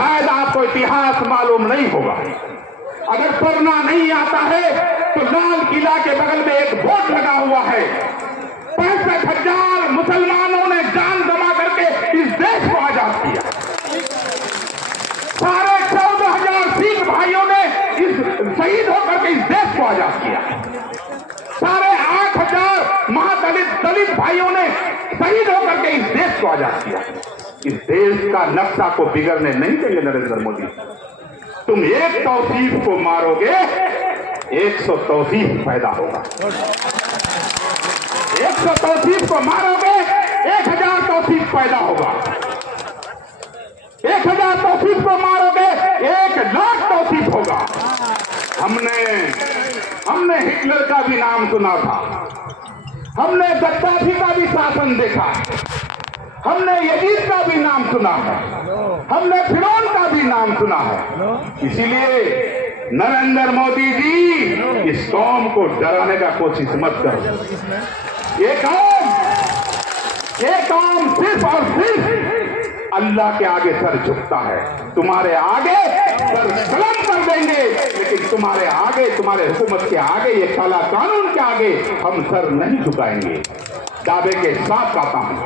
शायद आपको इतिहास मालूम नहीं होगा। अगर पढ़ना नहीं आता है तो लाल किला के बगल में एक बोर्ड लगा हुआ है। 65,000 मुसलमानों ने जान गंवा करके इस देश को आजाद किया। 14,500 सिख भाइयों ने इस शहीद होकर के इस देश को आजाद किया। 8,500 दलित भाइयों ने शहीद होकर के इस देश को आजाद किया। इस देश का नक्शा को बिगड़ने नहीं देंगे नरेंद्र मोदी। तुम एक तौसीफ को मारोगे 100 तौसीफ पैदा होगा। 100 तौसीफ को मारोगे 1000 तौसीफ पैदा होगा। 1000 तौसीफ को मारोगे 1,00,000 तौसीफ होगा। हमने हिटलर का भी नाम सुना था, हमने गद्दाफी का भी शासन देखा, हमने यजीद का भी नाम सुना है, हमने फिरौन का भी नाम सुना है। इसीलिए नरेंद्र मोदी जी इस कौम को डराने का कोशिश मत करो। ये कौम सिर्फ और सिर्फ अल्लाह के आगे सर झुकता है। तुम्हारे आगे सर कलम कर देंगे, लेकिन तुम्हारे आगे, तुम्हारे हुकूमत के आगे, ये काला कानून के आगे हम सर नहीं झुकाएंगे। दावे के साथ कहता हूं,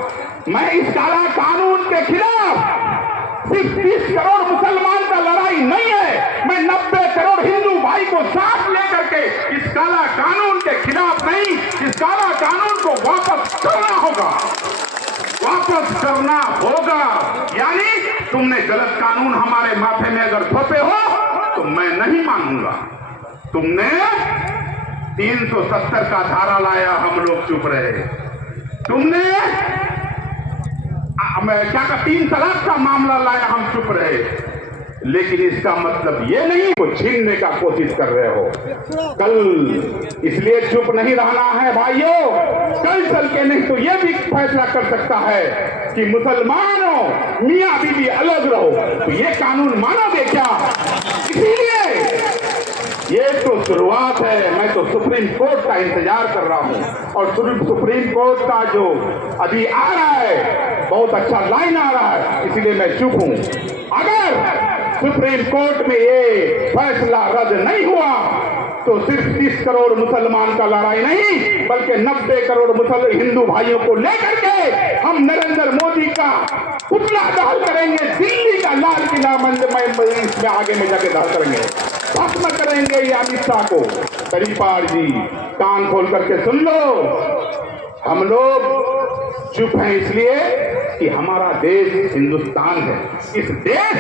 मैं इस काला कानून के खिलाफ सिर्फ 30 करोड़ मुसलमान का लड़ाई नहीं है। मैं 90 करोड़ हिंदू भाई को साथ लेकर के इस काला कानून के खिलाफ नहीं, इस काला कानून को वापस करना होगा, वापस करना होगा। यानी तुमने गलत कानून हमारे माथे में अगर थोपे हो तो मैं नहीं मानूंगा। तुमने 370 का धारा लाया, हम लोग चुप रहे। तुमने क्या का 3 तलाक का मामला लाया, हम चुप रहे। लेकिन इसका मतलब ये नहीं को छीनने का कोशिश कर रहे हो। कल इसलिए चुप नहीं रहना है भाइयों, कल चल के नहीं तो ये भी फैसला कर सकता है कि मुसलमानों मियां बीवी अलग रहो, तो ये कानून मानोगे क्या? इसीलिए ये तो शुरुआत है। मैं तो सुप्रीम कोर्ट का इंतजार कर रहा हूं, और सुप्रीम कोर्ट का जो अभी आ रहा है, बहुत अच्छा लाइन आ रहा है, इसलिए मैं चुप हूं। अगर सुप्रीम कोर्ट में ये फैसला रद्द नहीं हुआ तो सिर्फ 30 करोड़ मुसलमान का लड़ाई नहीं, बल्कि 90 करोड़ हिंदू भाइयों को लेकर के हम नरेंद्र मोदी का पुतला दहन करेंगे। दिल्ली का लाल किला मंदिर में इसमें आगे में जाके दहन करेंगे, भस्म करेंगे ये अमित शाह को। तरीपाल जी कान खोल करके सुन लो, हम लोग चुप हैं इसलिए कि हमारा देश हिंदुस्तान है। इस देश